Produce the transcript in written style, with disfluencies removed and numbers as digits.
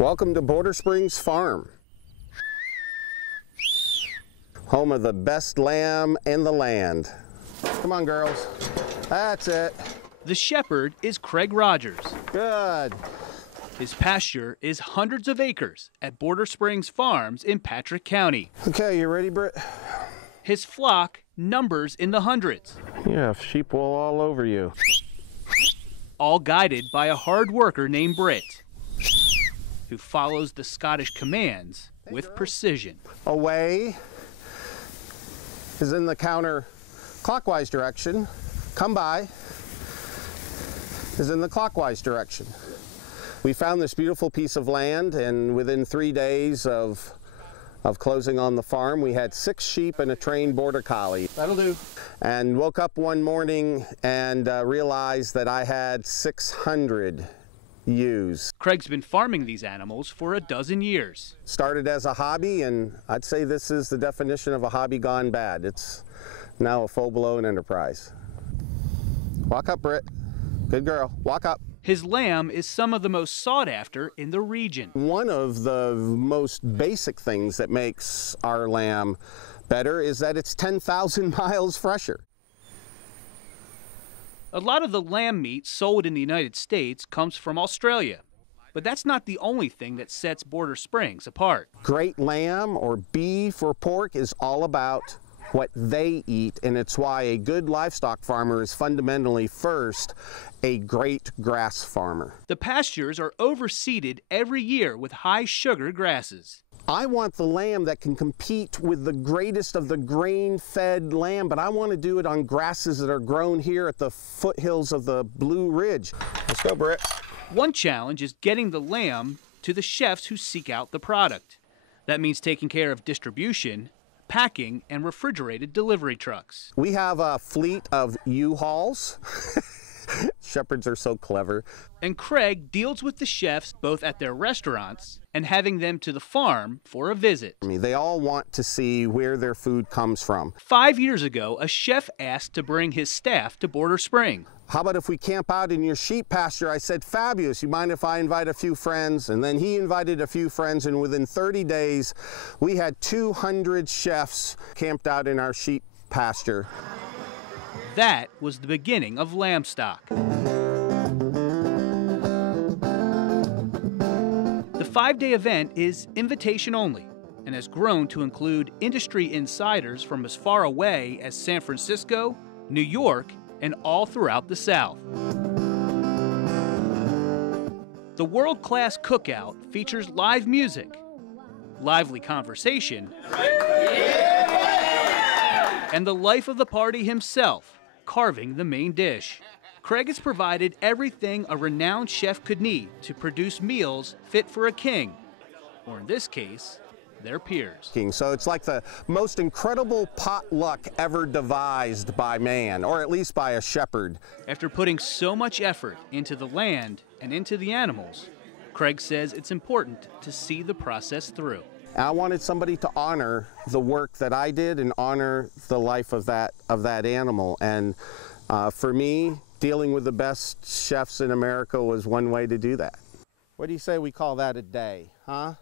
Welcome to Border Springs Farm, home of the best lamb in the land. Come on, girls. That's it. The shepherd is Craig Rogers. Good. His pasture is hundreds of acres at Border Springs Farms in Patrick County. Okay, you ready, Britt? His flock numbers in the hundreds. Yeah, sheep wool all over you. All guided by a hard worker named Britt, who follows the Scottish commands with precision. Away is in the counter clockwise direction. Come by is in the clockwise direction. We found this beautiful piece of land, and within 3 days of closing on the farm, we had 6 sheep and a trained border collie. That'll do. And woke up one morning and realized that I had 600 ewes. Craig's been farming these animals for a dozen years. Started as a hobby, and I'd say this is the definition of a hobby gone bad. It's now a full-blown enterprise. Walk up, Britt. Good girl. Walk up. His lamb is some of the most sought after in the region. One of the most basic things that makes our lamb better is that it's 10,000 miles fresher. A lot of the lamb meat sold in the United States comes from Australia, but that's not the only thing that sets Border Springs apart. Great lamb or beef or pork is all about what they eat, and it's why a good livestock farmer is fundamentally first a great grass farmer. The pastures are overseeded every year with high sugar grasses. I want the lamb that can compete with the greatest of the grain-fed lamb, but I want to do it on grasses that are grown here at the foothills of the Blue Ridge. Let's go, Britt. One challenge is getting the lamb to the chefs who seek out the product. That means taking care of distribution, packing, and refrigerated delivery trucks. We have a fleet of U-Hauls. Shepherds are so clever. And Craig deals with the chefs both at their restaurants and having them to the farm for a visit. They all want to see where their food comes from. 5 years ago, a chef asked to bring his staff to Border Springs. How about if we camp out in your sheep pasture? I said, fabulous. You mind if I invite a few friends? And then he invited a few friends, and within 30 days, we had 200 chefs camped out in our sheep pasture. That was the beginning of lamb stock. The 5-day event is invitation only and has grown to include industry insiders from as far away as San Francisco, New York, and all throughout the South. The world-class cookout features live music, lively conversation, and the life of the party himself, carving the main dish. Craig has provided everything a renowned chef could need to produce meals fit for a king, or in this case, their peers. So it's like the most incredible potluck ever devised by man, or at least by a shepherd. After putting so much effort into the land and into the animals, Craig says it's important to see the process through. I wanted somebody to honor the work that I did and honor the life of that animal. And for me, dealing with the best chefs in America was one way to do that. What do you say we call that a day, huh?